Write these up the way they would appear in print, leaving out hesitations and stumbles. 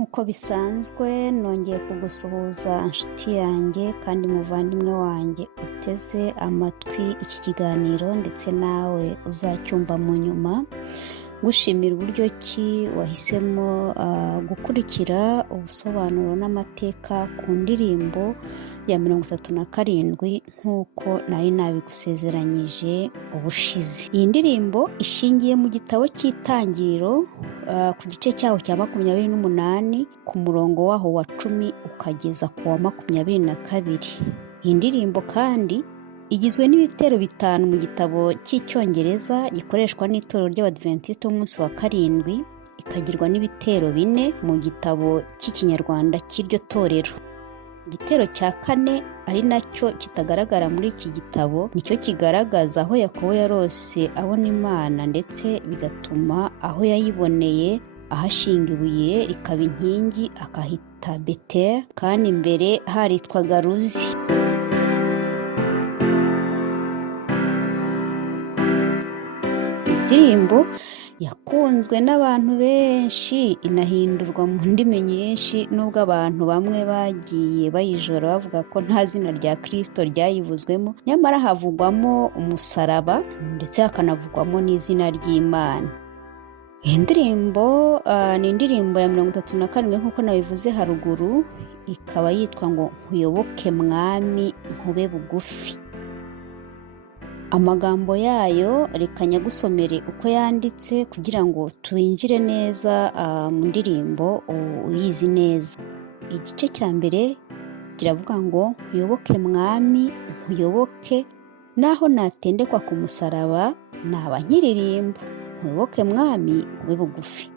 Nk'uko bisanzwe nongeye kugusuhuza nshuti yanjye kandi muvandimwe wanjye uteze amatwi iki kiganiro ndetse nawe uzacyumva mu nyuma, gushimira uburyo ki wahisemo gukurikira ubusobanuro n'amateka ku ndirimbo ya 37 nk'uko nari nabigusezeranyije ubushize. Iyi ndirimbo ishingiye mu gitabo cy'itangiriro ku gice cyaho cya 28 ku murongo waho wa 10 ukageza ku wa 22. Iyi ndirimbo kandi igizwe n'ibitero 5 mu gitabo cy'icyongereza gikoreshwa n'itorero ry'Abadventiste b'umunsi wa karindwi, ikagirwa n'ibitero 4 mu gitabo cy'ikinyarwanda cy'iryo torero. Igitero cya 4 ari nacyo kitagaragara muri iki gitabo, nicyo kigaragaza aho Yakobo yarose abona Imana ndetse bigatuma aho yayiboneye ahashinga ibuye rikaba inkingi akahita Betel, kandi imbere haritwaga Luzi. Indirimbo yakunzwe n'abantu benshi, inahindurwa mu ndimi nyinshi, nubwo abantu bamwe bagiye bayijora bavuga ko nta zina rya Kristo ryayivuzwemo, nyamara havugwamo umusaraba ndetse hakanavugwamo n'izina ry'Imana. Iyi ndirimbo ni indirimbo ya 37 nk'uko nabivuze haruguru, ikaba yitwa ngo Nkuyoboke Mwami nkube bugufi. Amagambo yayo reka nyagusomere uko yanditse kugira ngo twinjire neza mu ndirimbo uyizi neza. Igice cya mbere kiravuga ngo Nkuyoboke Mwami nkuyoboke, naho natendekwa ku musaraba naba nkiririmba, Nkuyoboke Mwami nkube bugufi.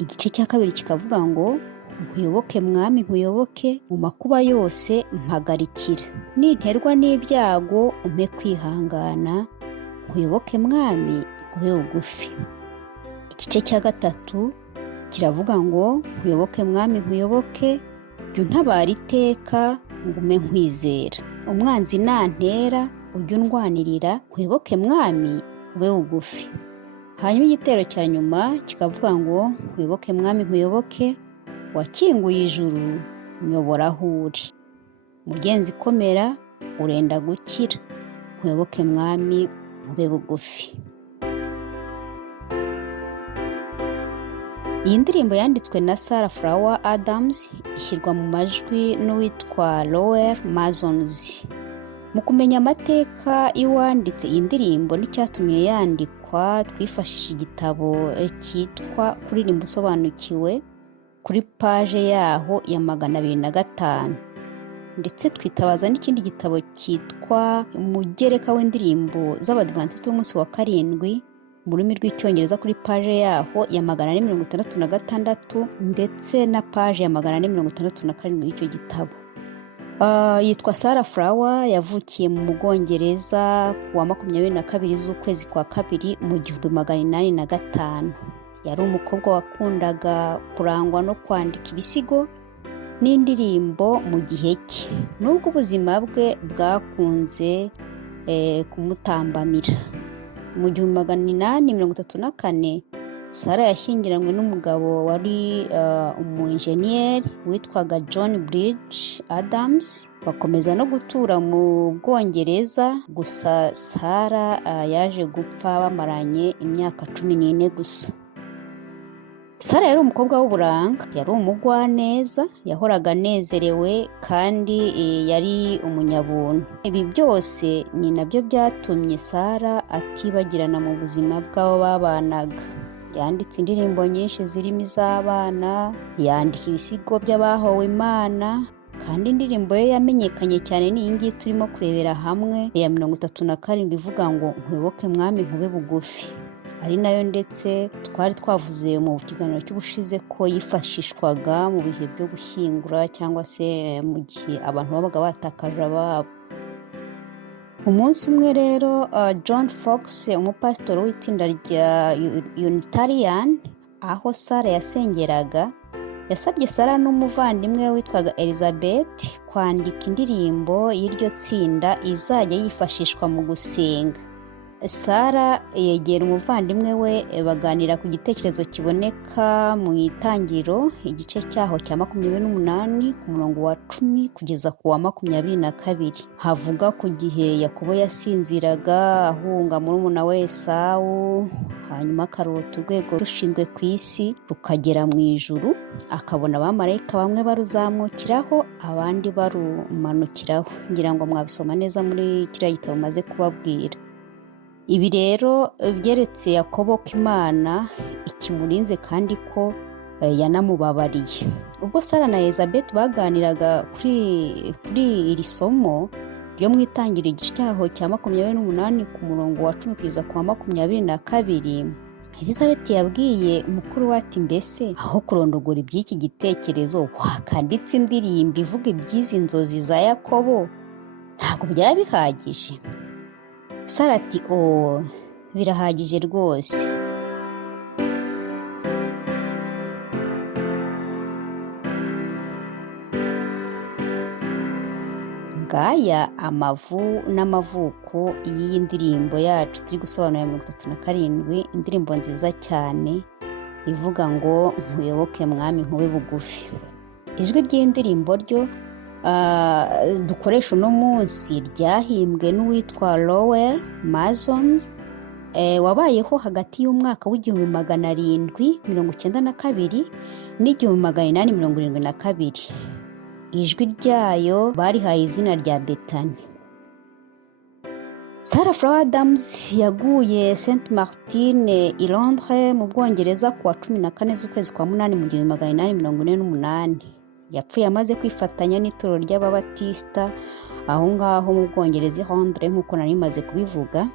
Igice cya kabiri kikavuga ngo Nkuyoboke Mwami nkuyoboke, mu makuba yose mpagarikira, ninterwa n'ibyago umpe kwihangana, Nkuyoboke Mwami nkube bugufi. Igice cya gatatu kiravuga ngo Nkuyoboke Mwami nkuyoboke, jya untabara iteka ngume nkwizera, umwanzi nantera ujye undwanirira, Nkuyoboke Mwami nkube bugufi. Hanyuma igitero cya nyuma kikavuga ngo Nkuyoboke Mwami nkuyoboke, wakinguye ijuru nyobora aho uri, mugenzi komera urenda gukira, Nkuyoboke Mwami nkube bugufi. Iyi ndirimbo yanditswe na Sarah Flower Adams, ishyirwa mu majwi n'uwitwa Lowell Mazons. Mu kumenya amateka y'uwanditse iyi ndirimbo n'icyatumye yandikwa, twifashishije igitabo cyitwa Kuririmba usobanukiwe kuri paje yaho ya 205, ndetse twitabaza n'ikindi gitabo cyitwa Umugereka w'indirimbo z'Abadventiste b'umunsi wa karindwi mu rurimi rw'icyongereza kuri paje yaho ya 466 ndetse na paje ya 467 y'icyo gitabo. Yitwa Sarah Flower, yavukiye mu Bwongereza ku wa 22 z'ukwezi kwa kabiri mu 1805. Yari umukobwa wakundaga kurangwa no kwandika ibisigo n'indirimbo mu gihe cye, nubwo ubuzima bwe bwakunze kumutambamira. Mu 1834 Sarah yashyingiranywe n'umugabo wari umu-enjeniyeri witwaga John Bridge Adams, bakomeza no gutura mu Bwongereza, gusa Sarah yaje gupfa bamaranye imyaka 14 gusa. Sarah yari umukobwa w'uburanga, yari umugwaneza, yahoraga anezerewe kandi yari umunyabuntu. Ibi byose ni nabyo byatumye Sarah atibagirana mu buzima bw'abo babanaga. Yanditse indirimbo nyinshi zirimo iz'abana, yandika ibisigo by'abahowe Imana, kandi indirimbo ye yamenyekanye cyane ni iyi ngiyi turimo kurebera hamwe ya 37 ivuga ngo Nkuyoboke Mwami nkube bugufi, ari nayo ndetse twari twavuze mu kiganiro cy'ubushize ko yifashishwaga mu bihe byo gushyingura cyangwa se mu gihe abantu babaga batakaje ababo. Umunsi umwe rero John Fox, umupasitori w'itsinda rya Unitarian aho Sarah yasengeraga, yasabye Sarah n'umuvandimwe witwaga Elizabeth kwandika indirimbo y'iryo tsinda izajya yifashishwa mu gusenga. Sara yegera umuvandimwe we baganira ku gitekerezo kiboneka mu itangiriro igice cyaho cya 28 ku murongo wa 10 kugeza ku wa 22. Havuga ku gihe Yakobo yasinziraga ahunga murumuna we Esawu, hanyuma akarota urwego rushinzwe ku isi rukagera mu ijuru, akabona abamarayika bamwe baruzamukiraho abandi barumanukiraho. Ngira ngo mwabisoma neza muri kiriya gitabo maze kubabwira. Ibi rero byeretse Yakobo ko Imana ikimurinze kandi ko yanamubabariye. Ubwo Sara na Elizabeth baganiraga kuri iri somo ryo mu itangiriro igice cyaho cya 28 ku murongo wa 10 kugeza ku wa 22, Elizabeth yabwiye mukuru we ati mbese aho kurondogora iby'iki gitekerezo wakanditse indirimbo ivuga iby'izi nzozi za Yakobo ntabwo byaba bihagije? Sara ati birahagije rwose. Ngaya amavu n'amavuko y'iyi ndirimbo yacu turi gusobanura 37, indirimbo nziza cyane ivuga ngo Nkuyoboke Mwami nkube bugufi. Ijwi ry'indirimbo ryo dukoresha uno munsi ryahimbwe n'uwitwa Lowell Mason, wabayeho hagati y'umwaka w'1792 n'1872. Ijwi ryayo barihaye izina rya Bethany. Sarah Flower Adams yaguye St Martin i Londres mu Bwongereza ku wa 14 z'ukwezi kwa 8 mu 1848. Yapfuye amaze kwifatanya n'itorero ry'ababatisita aho ngaho mu Bwongereza i Londres nk'uko nari maze kubivuga.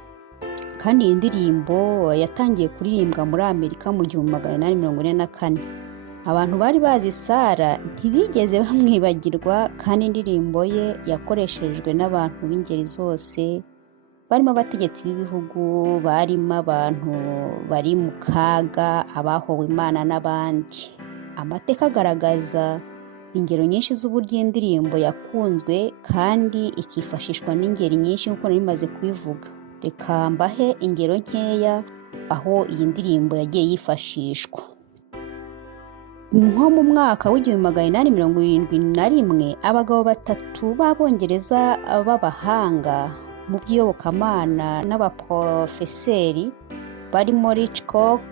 Kandi iyi ndirimbo yatangiye kuririmbwa muri Amerika mu 1844. Abantu bari bazi Sara ntibigeze bamwibagirwa, kandi indirimbo ye yakoreshejwe n'abantu b'ingeri zose, barimo abategetsi b'ibihugu, barimo abantu bari mu kaga, abahowe Imana n'abandi. Amateka agaragaza ingero nyinshi z'uburyo indirimbo yakunzwe kandi ikifashishwa n'ingeri nyinshi nk'uko nari maze kubivuga. Reka mbahe ingero nkeya aho iyi ndirimbo yagiye yifashishwa. Nko mu mwaka w'1871 abagabo 3 b'Abongereza b'abahanga mu by'iyobokamana n'abaprofeseri barimo Hitchcock,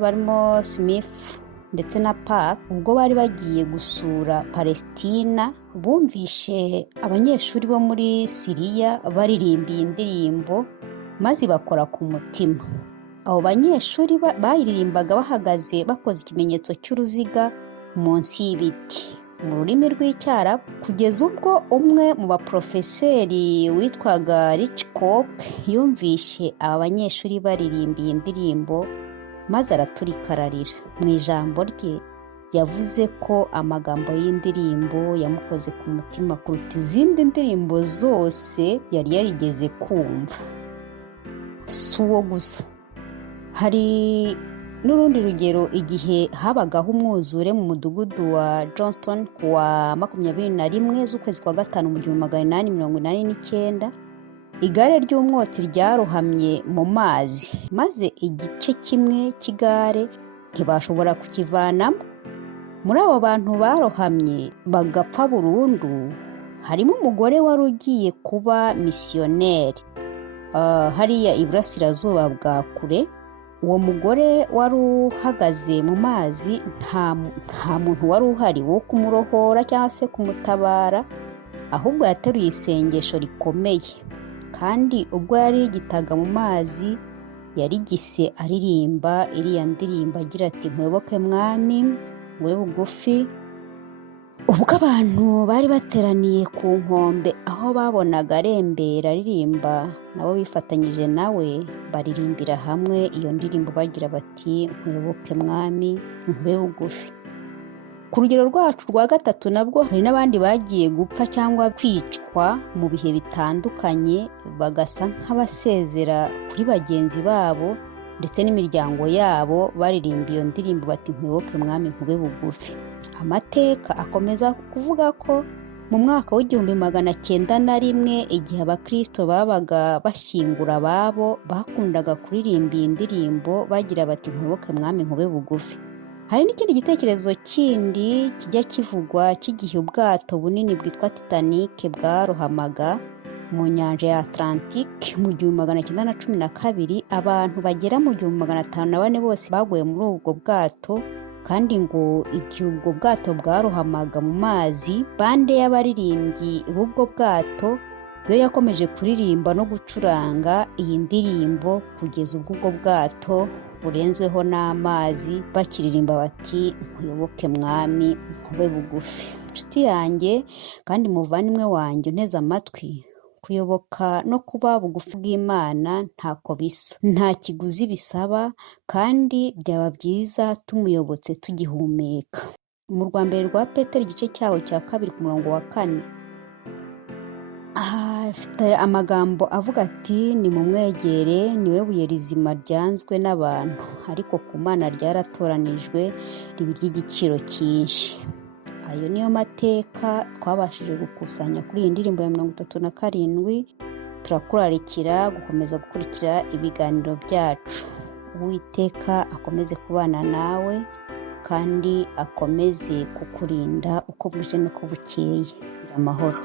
barimo Smith ndetse na Park, ubwo bari bagiye gusura Palestina, bumvishe abanyeshuri bo muri Siriya baririmba indirimbo maze bakora ku mutima. Abo banyeshuri bayiririmbaga bahagaze bakoze ikimenyetso cy'uruziga munsi y'ibiti mu rurimi rw'icyarabu, kugeza ubwo umwe mu baprofeseri witwaga Hitchcock yumvishe aba banyeshuri baririmba iyi ndirimbo maze araturika ararira. Mu ijambo rye yavuze ko amagambo y'indirimbo yamukoze ku mutima kuruta izindi ndirimbo zose yari yarigeze kumva. Si uwo gusa, hari n'urundi rugero igihe habagaho umwuzure mu mudugudu wa Johnston ku wa 21 z'ukwezi kwa 5 mu 1889. Igare ry'umwotsi ryarohamye mu mazi, maze igice kimwe cy'igare ntibashobora kukivanamo. Muri abo bantu barohamye bagapfa burundu harimo umugore wari ugiye kuba misiyoneri hariya iburasirazuba bwa kure. Uwo mugore wari uhagaze mu mazi, nta muntu wari uhari wo kumurohora cyangwa se kumutabara, ahubwo yateruye isengesho rikomeye, kandi ubwo yari yigitaga mu mazi yarigise aririmba iriya ndirimbo agira ati Nkuyoboke Mwami nkube bugufi. Ubwo abantu bari bateraniye ku nkombe aho babonaga arembera aririmba, nabo bifatanyije nawe baririmbira hamwe iyo ndirimbo bagira bati Nkuyoboke Mwami nkube bugufi. Ku rugero rwacu rwa gatatu nabwo hari n'abandi bagiye gupfa cyangwa kwicwa mu bihe bitandukanye, bagasa nk'abasezera kuri bagenzi babo ndetse n'imiryango yabo baririmba iyo ndirimbo bati Nkuyoboke Mwami nkube bugufi. Amateka akomeza kuvuga ko mu mwaka w'1901 igihe abakristo babaga bashyingura ababo bakundaga kuririmba iyi ndirimbo bagira bati nkuyoboke mwami nkube bugufi. Hari n'ikindi gitekerezo kindi kijya kivugwa cy'igihe ubwato bunini bwitwa Titanic bwarohamaga mu nyanja ya Atlantique mu 1912, abantu bagera mu 504 bose baguye muri ubwo bwato, kandi ngo igihe ubwo bwato bwarohamaga mu mazi, bande y'abaririmbyi b'ubwo bwato yo yakomeje kuririmba no gucuranga iyi ndirimbo kugeza ubwo ubwo bwato burenzweho n'amazi, bakiririmba bati nkuyoboke mwami nkube bugufi. Inshuti yanjye kandi muvandimwe wanjye unteze amatwi, kuyoboka no kuba bugufi bw'Imana ntako bisa, nta kiguzi bisaba, kandi byaba byiza tumuyobotse tugihumeka. Mu rwa mbere rwa Petero igice cyaho cya 2 ku murongo wa 4 afite amagambo avuga ati nimumwegere, niwe buye rizima ryanzwe n'abantu, ariko ku Mana ryaratoranijwe riba iry'igiciro cyinshi. Ayo niyo mateka twabashije gukusanya kuri iyi ndirimbo ya 37. Turakurarikira gukomeza gukurikira ibiganiro byacu. Uwiteka akomeze kubana nawe kandi akomeze kukurinda uko bwije n'uko bukeye. Gira amahoro.